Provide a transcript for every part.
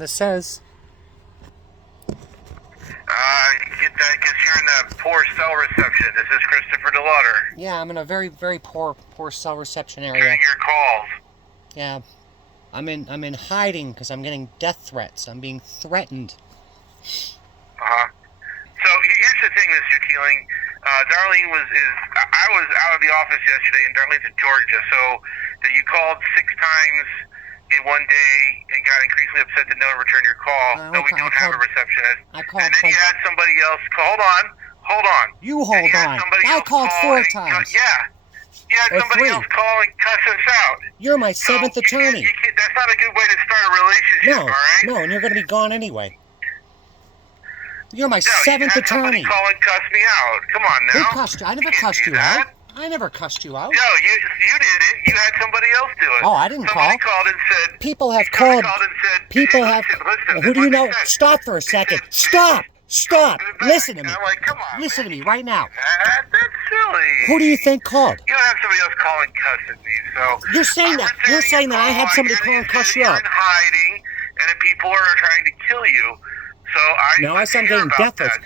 This says. Get that because you're in that poor cell reception. This is Christopher DeLauder. Yeah, I'm in a very, very poor cell reception area. Getting your calls. Yeah, I'm in hiding because I'm getting death threats. I'm being threatened. So here's the thing, Mr. Keeling. Darlene I was out of the office yesterday, and Darlene's in Georgia. So that you called 6 times in one day and got increasingly upset that no one returned your call. No, we don't have a receptionist. I called. And then you had somebody else call. Hold on. You hold on. I called 4 times. Yeah. You had somebody else call and cuss us out. You're my 7th attorney. That's not a good way to start a relationship, all right? No, and you're going to be gone anyway. You're my 7th attorney. Call and cuss me out. Come on now. Who cussed you? I never cussed you out. I never cussed you out. No, you didn't. You had somebody else do it. Oh, I didn't call. Somebody called and said. People have called. People have. Who do you know? Stop for a second. Stop. Listen to me. I'm like, come on. Listen to me right now. That's silly. Who do you think called? You don't have somebody else call and cuss at me, so. You're saying that. You're saying that I had somebody call and cuss you out. You're in hiding, and the people are trying to kill you. So I said I'm getting death threats.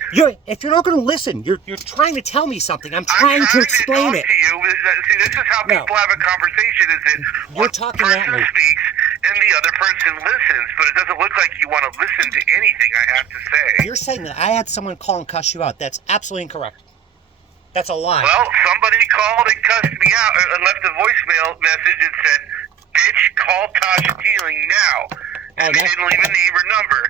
If you're not going to listen, you're trying to tell me something. I'm trying to explain it. To you. See, this is how people have a conversation. Is that you're talking at me. Speaks and the other person listens, but it doesn't look like you want to listen to anything I have to say. You're saying that I had someone call and cuss you out. That's absolutely incorrect. That's a lie. Well, somebody called and cussed me out and left a voicemail message and said, "Bitch, call Tasha Keeling now." And they didn't leave a name or number.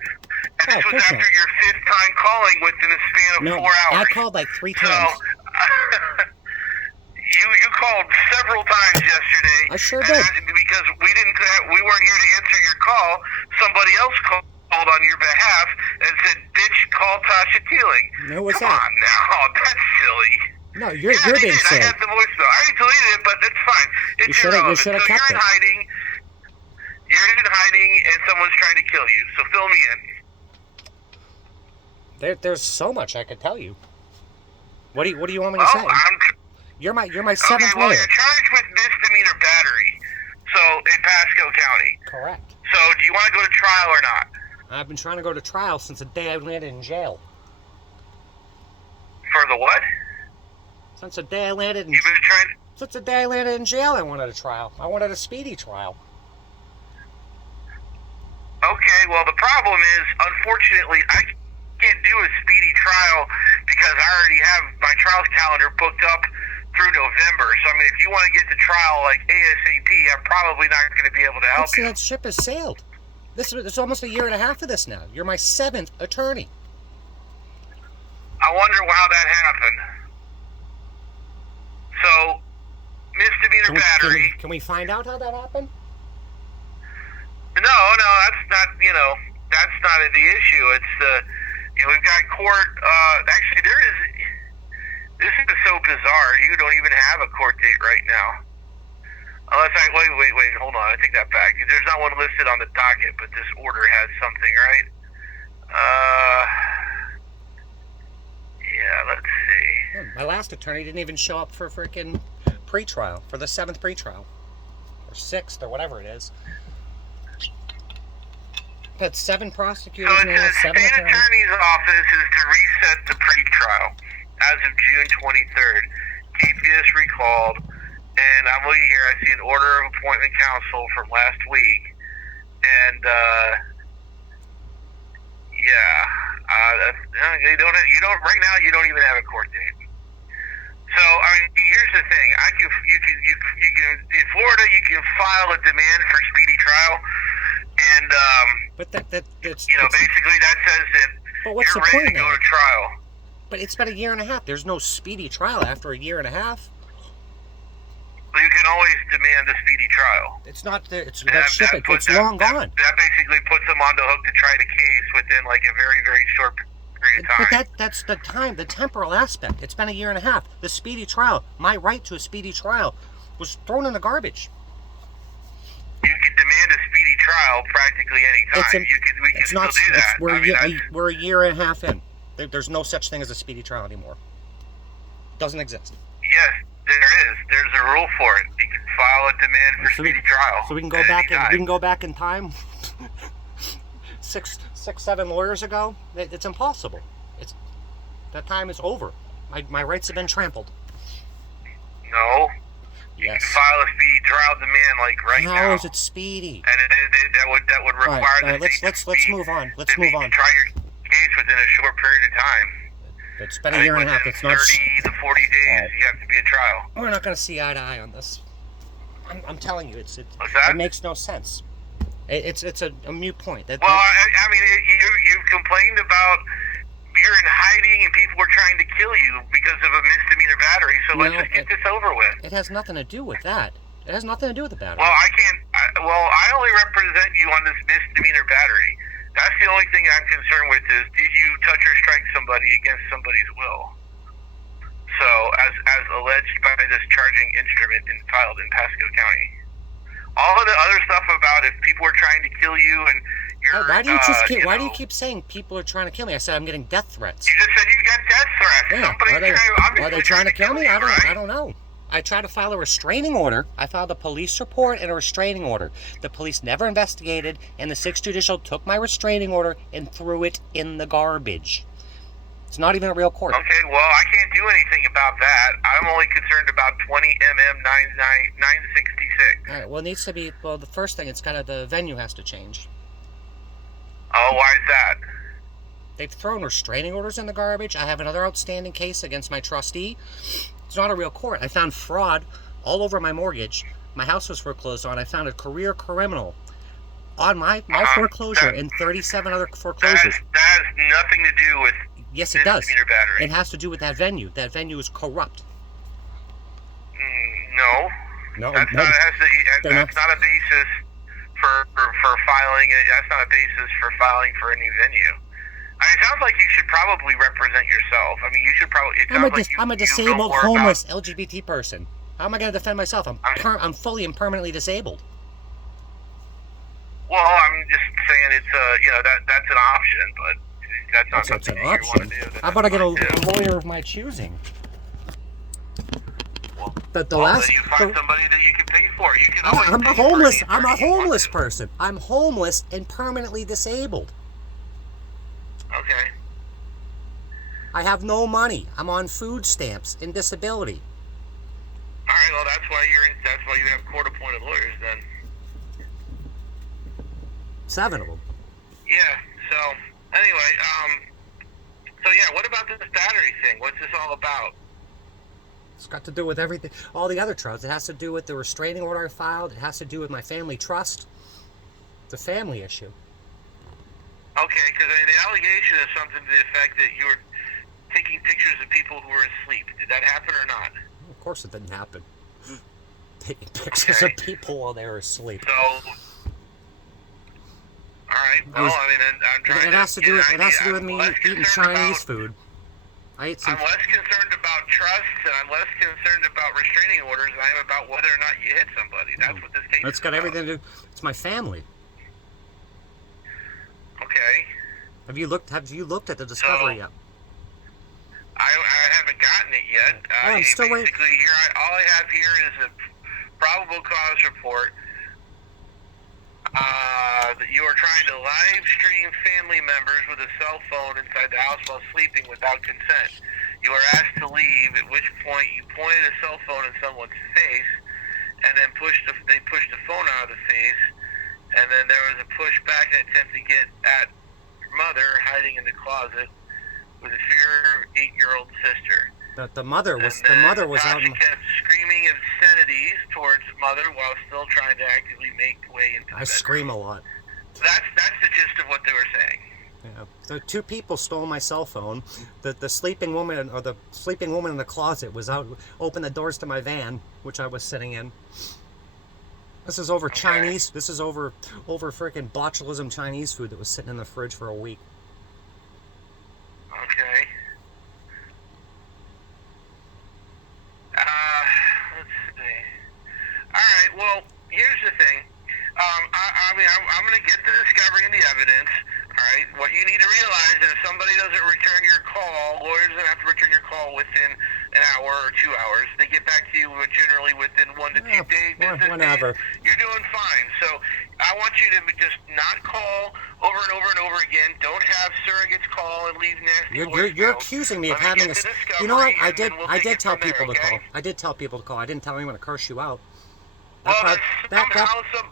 And this was after your 5th time calling within a span of 4 hours. I called like 3 times. So, you called several times yesterday. I sure did. Because we weren't here to answer your call. Somebody else called on your behalf and said, "Bitch, call Tasha Keeling." No, what's Come that? on now, that's silly. No, you're being silly. I had the voicemail. I already deleted it, but it's fine. It's irrelevant. You should have kept it. You're in hiding, and someone's trying to kill you. So fill me in. There's so much I could tell you. What do you want me to say? You're my 7th lawyer. You're charged with misdemeanor battery. So in Pasco County. Correct. So do you want to go to trial or not? I've been trying to go to trial since the day I landed in jail. For the what? Since the day I landed in. You've been trying. Since the day I landed in jail, I wanted a trial. I wanted a speedy trial. Okay, well, the problem is, unfortunately, I can't do a speedy trial because I already have my trials calendar booked up through November. So, I mean, if you want to get to trial like ASAP, I'm probably not going to be able to help you. That ship has sailed. It's almost a year and a half of this now. You're my 7th attorney. I wonder how that happened. So, misdemeanor battery. Can we find out how that happened? No, that's not, that's not the issue. It's we've got court, actually this is so bizarre, you don't even have a court date right now. Unless wait, hold on, I take that back. There's not one listed on the docket, but this order has something, right? Yeah, let's see. My last attorney didn't even show up for freaking pretrial, for the 7th pretrial. Or 6th, or whatever it is. Had 7 prosecutors now, 7 attorneys. The state attorney's office is to reset the pretrial as of June 23rd. KPS recalled, and I'm looking here. I see an order of appointment counsel from last week, and you don't right now. You don't even have a court date. So I mean, here's the thing. You can in Florida you can file a demand for speedy trial. And but that's basically that says that you're ready to go to trial. But it's been a year and a half. There's no speedy trial after a year and a half. You can always demand a speedy trial. It's not there. It's long gone. That basically puts them on the hook to try the case within like a very, very short period of time. But that's the time, the temporal aspect. It's been a year and a half. The speedy trial, my right to a speedy trial, was thrown in the garbage. You can demand a speedy trial practically any time. We can still do that. We're a year and a half in. There's no such thing as a speedy trial anymore. Doesn't exist. Yes, there is. There's a rule for it. You can file a demand for speedy trial. So we can go back. We can go back in time. 7 lawyers ago, it's impossible. That time is over. My rights have been trampled. No. You Yes. can file a speedy trial demand right now. How is it speedy? And that would require All right, let's move on. Let's move on. Try your case within a short period of time. It's been a year and a half. It's not 30 to 40 days. Right. You have to be a trial. We're not going to see eye to eye on this. I'm telling you, What's that? it makes no sense. It's a mute point. Well, I mean, you've complained about you're in hiding and people were trying to kill you because of a misdemeanor battery. So let's just get this over with. It has nothing to do with that. It has nothing to do with the battery. Well, I only represent you on this misdemeanor battery. That's the only thing I'm concerned with is did you touch or strike somebody against somebody's will? So, as alleged by this charging instrument filed in Pasco County. All of the other stuff about if people are trying to kill you and you're... Why do you keep saying people are trying to kill me? I said I'm getting death threats. You just said you got death threats. Yeah. Are they trying to kill me? I don't know. I tried to file a restraining order. I filed a police report and a restraining order. The police never investigated, and the 6th Judicial took my restraining order and threw it in the garbage. It's not even a real court. Okay, well, I can't do anything about that. I'm only concerned about 20 mm 966. All right, well, it needs to be, the first thing, it's kind of the venue has to change. Oh, why is that? They've thrown restraining orders in the garbage. I have another outstanding case against my trustee. It's not a real court. I found fraud all over my mortgage. My house was foreclosed on. I found a career criminal on my foreclosure and 37 other foreclosures. That has nothing to do with yes, it does. Battery. It has to do with that venue. That venue is corrupt. No. That's not a basis for filing. That's not a basis for filing for a new venue. It sounds like you should probably represent yourself. I mean, you should probably. I'm a disabled, homeless LGBT person. How am I going to defend myself? I'm fully and permanently disabled. Well, I'm just saying it's that's an option, but that's not something you want to do. How about I get a lawyer of my choosing? Then you find somebody that you can pay for. You can always. I'm a homeless person. I'm homeless and permanently disabled. Okay. I have no money. I'm on food stamps and disability. All right. Well, that's why you have court-appointed lawyers then. 7 of them. Yeah. So anyway, what about this battery thing? What's this all about? It's got to do with everything. All the other trials. It has to do with the restraining order I filed. It has to do with my family trust. It's a family issue. Okay, because the allegation is something to the effect that you were taking pictures of people who were asleep. Did that happen or not? Of course it didn't happen. Taking pictures of people while they were asleep. So, all right. Well, I'm trying it has to do with me eating Chinese food. I'm less concerned about trust, and I'm less concerned about restraining orders than I am about whether or not you hit somebody. That's what this case is. It's got everything to do. It's my family. Okay. Have you looked at the discovery yet? I haven't gotten it yet. I'm still waiting. Basically, all I have here is a probable cause report that you are trying to live stream family members with a cell phone inside the house while sleeping without consent. You are asked to leave, at which point you pointed a cell phone in someone's face, and then they pushed the phone out of the face, and then there was a push back and attempt to get at your mother hiding in the closet with a 8-year-old sister. The mother was out. She kept screaming obscenities towards mother while still trying to actively make way into the bedroom. Scream a lot. That's the gist of what they were saying. Yeah. The 2 people stole my cell phone. The sleeping woman in the closet was out, opened the doors to my van, which I was sitting in. This is over Chinese. This is over freaking botulism Chinese food that was sitting in the fridge for a week. Okay. Let's see. All right. Well, here's the thing. I'm going to get the discovery and the evidence. All right. What you need to realize is if somebody doesn't return your call, lawyers don't have to return your call within an hour or 2 hours. They get back to you generally within 1 to 2 days. Whenever. You're doing fine. So I want you to just not call over and over and over again. Don't have surrogates call and leave nasty You're voicemails. accusing me of Let me having get a. to discovery, You know what? and then we'll I take did it tell from there, people to okay? call. I did tell people to call. I didn't tell anyone to curse you out. Well, That- then that- somehow some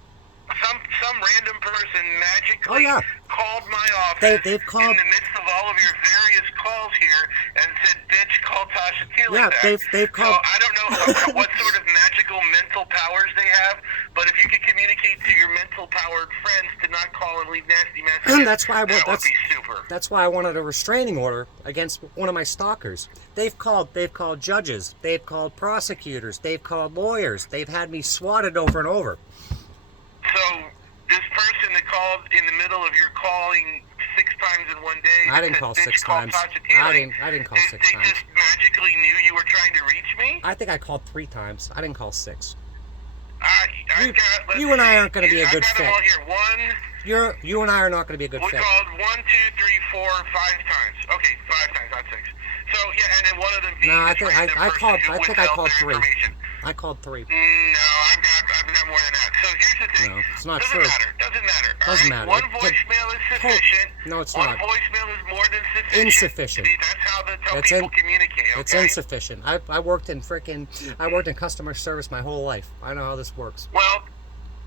random person magically Oh, yeah. called my office They've called. in the midst of all of your various calls here and said, "Bitch, call Tasha Teeling Yeah, back." they've called. So I don't know what sort of magical mental powers they have, but if you could communicate to your mental powered friends to not call and leave nasty messages, That's why that would be super. That's why I wanted a restraining order against one of my stalkers. They've called judges, they've called prosecutors, they've called lawyers, they've had me swatted over and over. So this person that called in the middle of your calling 6 times in one day. I didn't call 6 times. I didn't call 6 They times. just magically knew you were trying to reach me? I think I called 3 times. I didn't call 6. Let's You and I see. aren't going to be a good I got fit. them all here. You and I are not going to be a good We fit. called 1, 2, 3, 4, 5 times. Okay, 5 times, not 6. So yeah, and then one of them being No, I this think random I person called. who I think I withheld called their 3. information. I called 3. No, I've got more than that. So here's the thing. No, it's not Doesn't true. Doesn't matter. All Doesn't right? matter. One voicemail is sufficient. No, it's One not. voicemail is more than sufficient. Insufficient. That's how It's people communicate. Okay? It's insufficient. I worked in customer service my whole life. I know how this works. Well,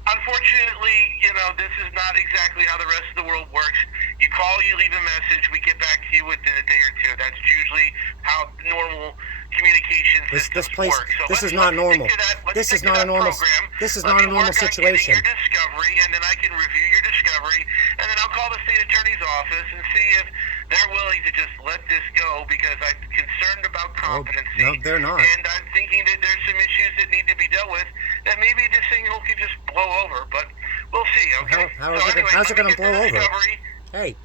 unfortunately, this is not exactly how the rest of the world works. You call, you leave a message, we get back to you within a day or two. That's usually how normal communication systems work. So this is not normal. This is not a normal. This is not a normal situation. Your discovery, and then I can review your discovery, and then I'll call the state attorney's office and see if they're willing to just let this go because I'm concerned about competency. No, they're not. And I'm thinking that there's some issues that need to be dealt with. That maybe this thing could just blow over, but we'll see. Okay. How's it going to blow over? Hey.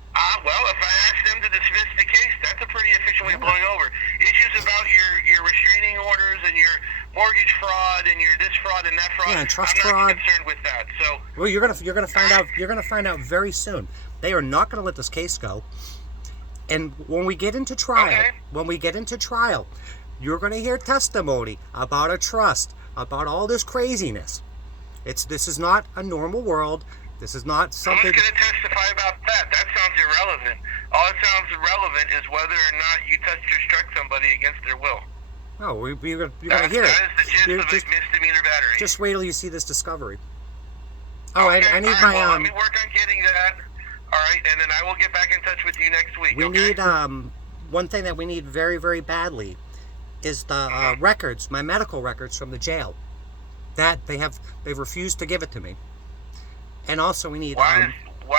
Well, if I ask them to dismiss the case, that's a pretty efficient way of blowing over. Issues about your restraining orders and your mortgage fraud and your this fraud and that fraud. Yeah, and trust I'm fraud. not concerned with that. So. Well, you're gonna find out. You're gonna find out very soon. They are not gonna let this case go. And when we get into trial, you're gonna hear testimony about a trust, about all this craziness. This is not a normal world. This is not something. Who's going to testify about that? That sounds irrelevant. All that sounds irrelevant is whether or not you touched or struck somebody against their will. No, you're going to hear it. That is the gist of a misdemeanor battery. Just wait till you see this discovery. Oh, okay, I need right, my. Well, let me work on getting that. All right, and then I will get back in touch with you next week. We okay? need one thing that we need very, very badly is the records, my medical records from the jail. That they've refused to give it to me. And also we need. Why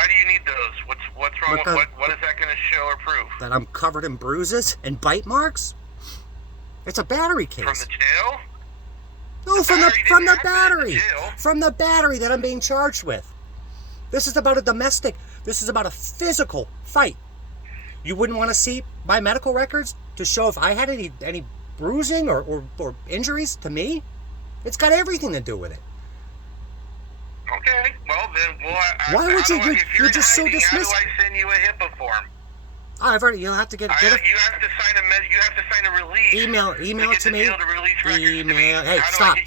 do you need those? What's wrong? What is that going to show or prove? That I'm covered in bruises and bite marks. It's a battery case. From the jail? No, from the battery. From the battery that I'm being charged with. This is about a domestic. This is about a physical fight. You wouldn't want to see my medical records to show if I had any bruising or injuries to me? It's got everything to do with it. Okay, well then, why would you? You're just so dismissive. dismissive. How do I send you a HIPAA form? I've already. You'll have to get. You have to sign a release. Email it to me. Email. Hey, stop.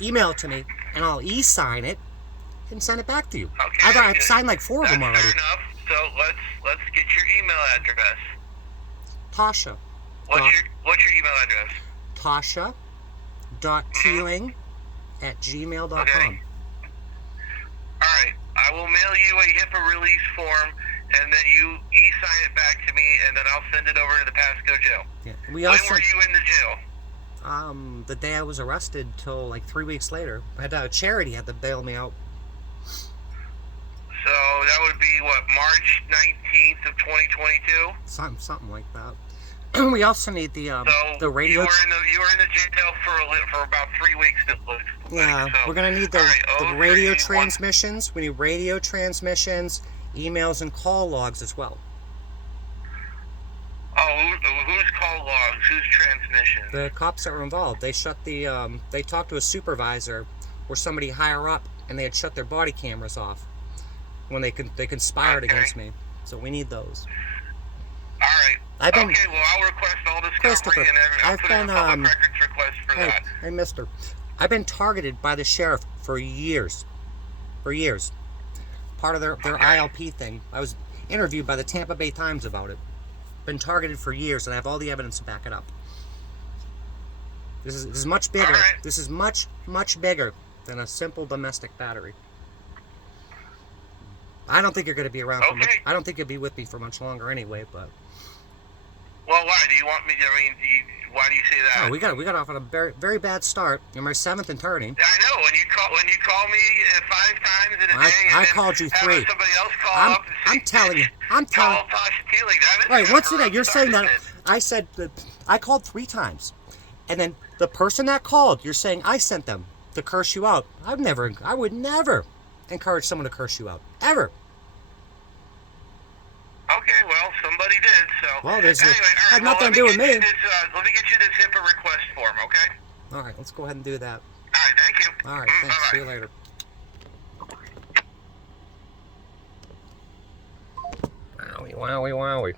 Email it to me, and I'll e-sign it and send it back to you. Okay. I've signed like 4 of them already. Fair enough. So let's get your email address. Tasha. What's your email address? Tasha.teeling@gmail.com. Okay. All right. I will mail you a HIPAA release form, and then you e-sign it back to me, and then I'll send it over to the Pasco jail. Yeah. When were you in the jail? The day I was arrested till like 3 weeks later. I had a charity had to bail me out. So that would be what, March 19th of 2022? Something like that. We also need the radio. You were in the jail for about 3 weeks. Yeah, so, we're gonna need the radio transmissions. We need radio transmissions, emails, and call logs as well. Oh, whose call logs? Whose transmission? The cops that were involved. They shut the. They talked to a supervisor or somebody higher up, and they had shut their body cameras off when they conspired against me. So we need those. All right. Okay, well, I'll request all discovery and I'll put in a public records request for that. Hey, mister. I've been targeted by the sheriff for years. part of their Okay. ILP thing. I was interviewed by the Tampa Bay Times about it. Been targeted for years, and I have all the evidence to back it up. This is much bigger. Alright. This is much bigger than a simple domestic battery. I don't think you're going to be around for much. Okay. I don't think you'll be with me for much longer anyway. But Well, why do you want me? I mean, why do you say that? oh, we got off on a very bad start. You're my 7th and turning. I know when you call me 5 times in a day. I and called you then 3. have somebody else call I'm- up and say, I'm telling you. I'm telling- Call Tasha Teeling. That is Right, kind once of again, you're saying that isn't it? I said that I called 3 times, and then the person that called, you're saying I sent them to curse you out. I would never encourage someone to curse you out ever. Okay, well, somebody did. So Well, this anyway, all right, had well, nothing to do with me. let me get you this HIPAA request form, okay? All right, let's go ahead and do that. All right, thank you. All right, thanks. Bye-bye. See you later. Wowie, wowie, wowie.